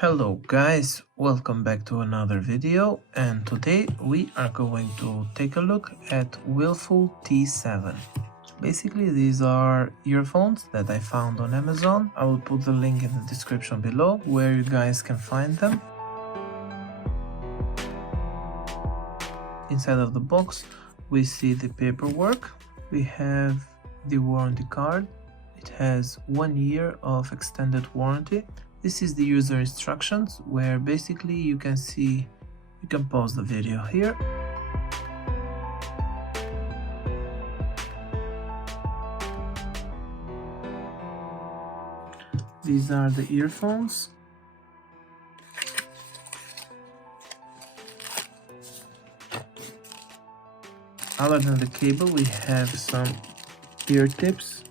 Hello guys, welcome back to another video, and today we are going to take a look at Willful T7. Basically these are earphones that I found on Amazon. I will put the link in the description below where you guys can find them. Inside of the box we see the paperwork, we have the warranty card. It has 1 year of extended warranty. This is the user instructions where basically you can pause the video here. These are the earphones. Other than the cable, we have some ear tips,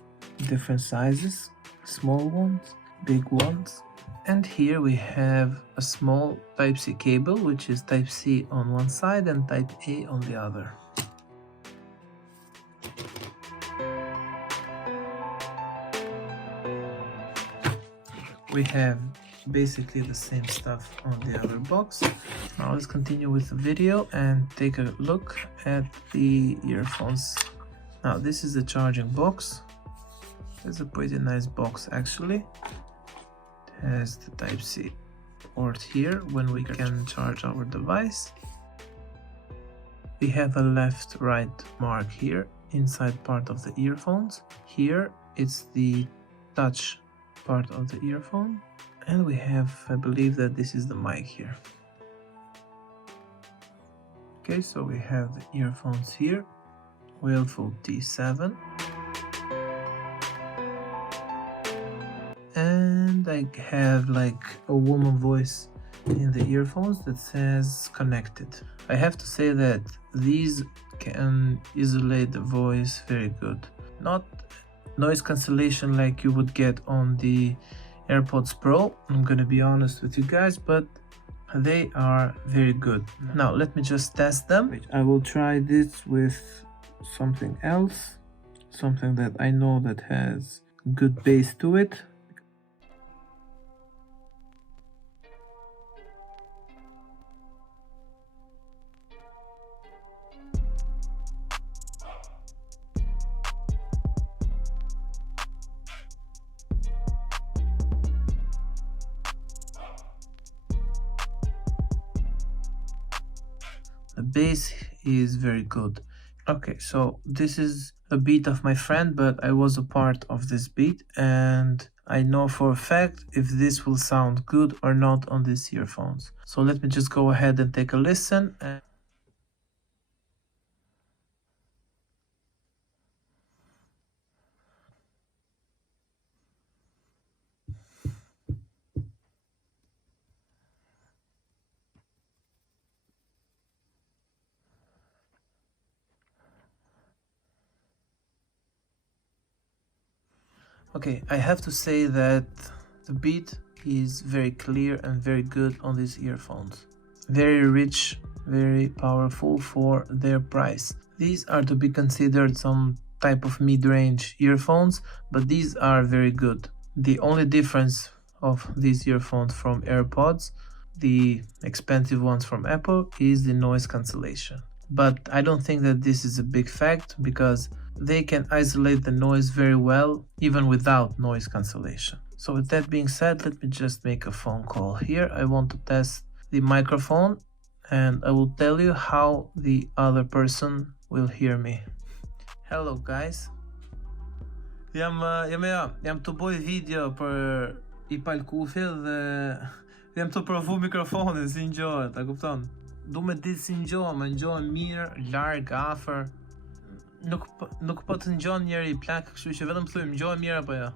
different sizes, small ones, big ones. And here we have a small Type-C cable, which is Type-C on one side and Type-A on the other. We have basically the same stuff on the other box. Now let's continue with the video and take a look at the earphones. Now this is the charging box. It's a pretty nice box actually. Has the Type-C port here when we can charge our device. We have a left-right mark here inside part of the earphones. Here it's the touch part of the earphone, and we have, I believe that this is the mic here. Okay, so we have the earphones here, Willful T7. And I have like a woman voice in the earphones that says connected. I have to say that these can isolate the voice very good. Not noise cancellation like you would get on the AirPods Pro, I'm gonna be honest with you guys, but they are very good. Now let me just test them. I will try this with something else, something that I know that has good bass to it. The bass is very good. Okay, so this is a beat of my friend, but I was a part of this beat and I know for a fact if this will sound good or not on these earphones. So let me just go ahead and take a listen. Okay, I have to say that the beat is very clear and very good on these earphones. Very rich, very powerful for their price. These are to be considered some type of mid-range earphones, but these are very good. The only difference of these earphones from AirPods, the expensive ones from Apple, is the noise cancellation. But I don't think that this is a big fact because they can isolate the noise very well even without noise cancellation. So with that being said, let me just make a phone call here. I want to test the microphone and I will tell you how the other person will hear me. Hello guys. Jam të bëj video për i palkufi dhe jam të provu mikrofonin si ngjohet, a kupton? Du me ditë si ngjohen, më ngjohen mirë, larg, afër. Nuk po të ngjon njëri plak, kështu që vetëm thuaj ngjohen mirë apo jo.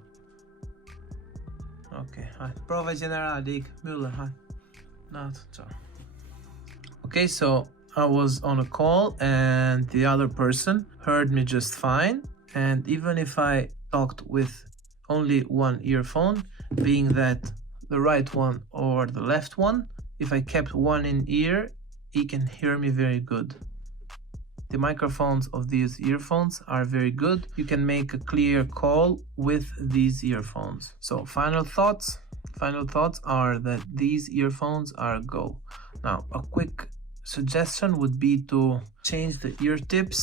Okay, haj, prova generale, mbyllë, haj. Natë, ciao. Okay, so I was on a call and the other person heard me just fine, and even if I talked with only one earphone, being that the right one or the left one, if I kept one in ear, he can hear me very good. The microphones of these earphones are very good. You can make a clear call with these earphones. So final thoughts, final thoughts are that these earphones are go. Now, a quick suggestion would be to change the ear tips.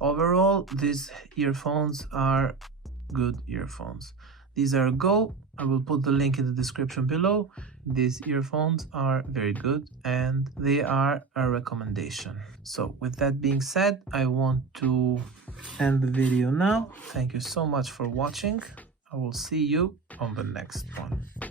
Overall, these earphones are good earphones. These are go. I will put the link in the description below. These earphones are very good and they are a recommendation. So with that being said, I want to end the video now. Thank you so much for watching. I will see you on the next one.